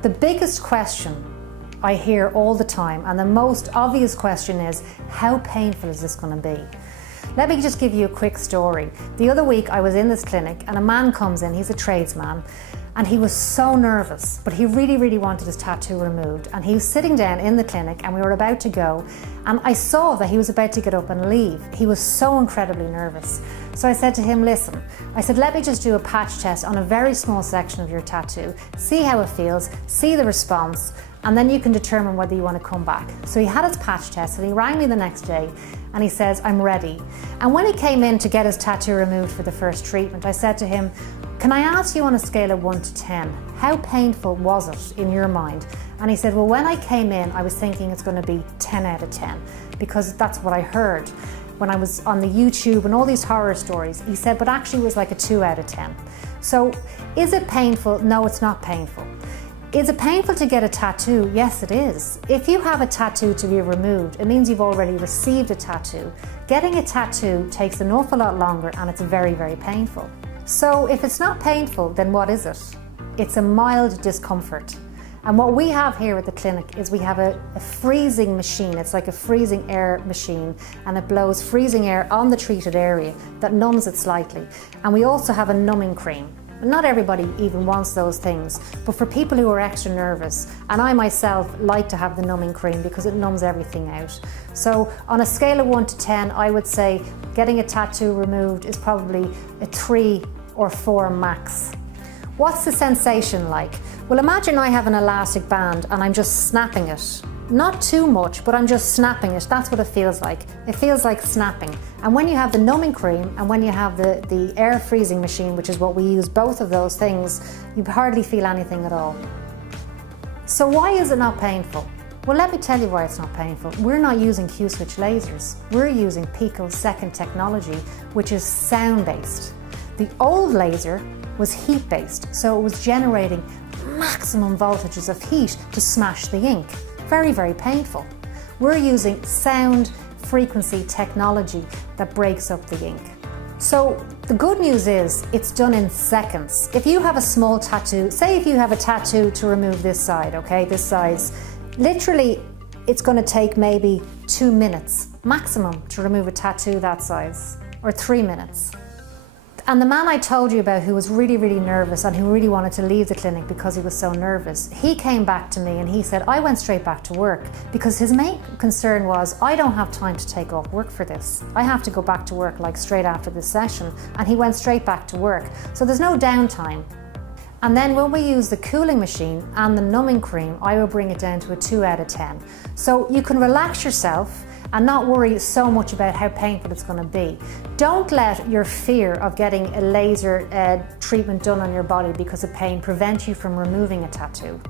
The biggest question I hear all the time, and the most obvious question is, how painful is this going to be? Let me just give you a quick story. The other week I was in this clinic and a man comes in, he's a tradesman, and he was so nervous, but he really wanted his tattoo removed. And he was sitting down in the clinic and we were about to go, and I saw that he was about to get up and leave. He was so incredibly nervous. So I said to him, listen, I said, let me just do a patch test on a very small section of your tattoo, see how it feels, see the response, and then you can determine whether you want to come back. So he had his patch test and he rang me the next day and he says, I'm ready. And when he came in to get his tattoo removed for the first treatment, I said to him, can I ask you on a scale of 1 to 10, how painful was it in your mind? And he said, well, when I came in, I was thinking it's going to be 10 out of 10, because that's what I heard when I was on the YouTube and all these horror stories. He said, but actually it was like a 2 out of 10. So is it painful? No, it's not painful. Is it painful to get a tattoo? Yes, it is. If you have a tattoo to be removed, it means you've already received a tattoo. Getting a tattoo takes an awful lot longer and it's very painful. So if it's not painful, then what is it? It's a mild discomfort. And what we have here at the clinic is we have a freezing machine. It's like a freezing air machine, and it blows freezing air on the treated area that numbs it slightly. And we also have a numbing cream. Not everybody even wants those things, but for people who are extra nervous, and I myself like to have the numbing cream because it numbs everything out. So on a scale of 1 to 10, I would say getting a tattoo removed is probably a 3 or 4 max. What's the sensation like? Well, imagine I have an elastic band and I'm just snapping it. Not too much, but I'm just snapping it. That's what it feels like. It feels like snapping. And when you have the numbing cream and when you have the air freezing machine, which is what we use, both of those things, you hardly feel anything at all. So why is it not painful? Well, let me tell you why it's not painful. We're not using Q-switch lasers. We're using picosecond technology, which is sound-based. The old laser was heat-based, so it was generating maximum voltages of heat to smash the ink. Very painful. We're using sound frequency technology that breaks up the ink. So the good news is it's done in seconds. If you have a small tattoo, say if you have a tattoo to remove this side, okay, this size, literally it's going to take maybe 2 minutes maximum to remove a tattoo that size, or 3 minutes. And the man I told you about, who was really nervous and who really wanted to leave the clinic because he was so nervous, he came back to me and he said, I went straight back to work, because his main concern was, I don't have time to take off work for this. I have to go back to work like straight after this session. And he went straight back to work. So there's no downtime. And then when we use the cooling machine and the numbing cream, I will bring it down to a 2 out of 10. So you can relax yourself and not worry so much about how painful it's going to be. Don't let your fear of getting a laser treatment done on your body because of pain prevent you from removing a tattoo.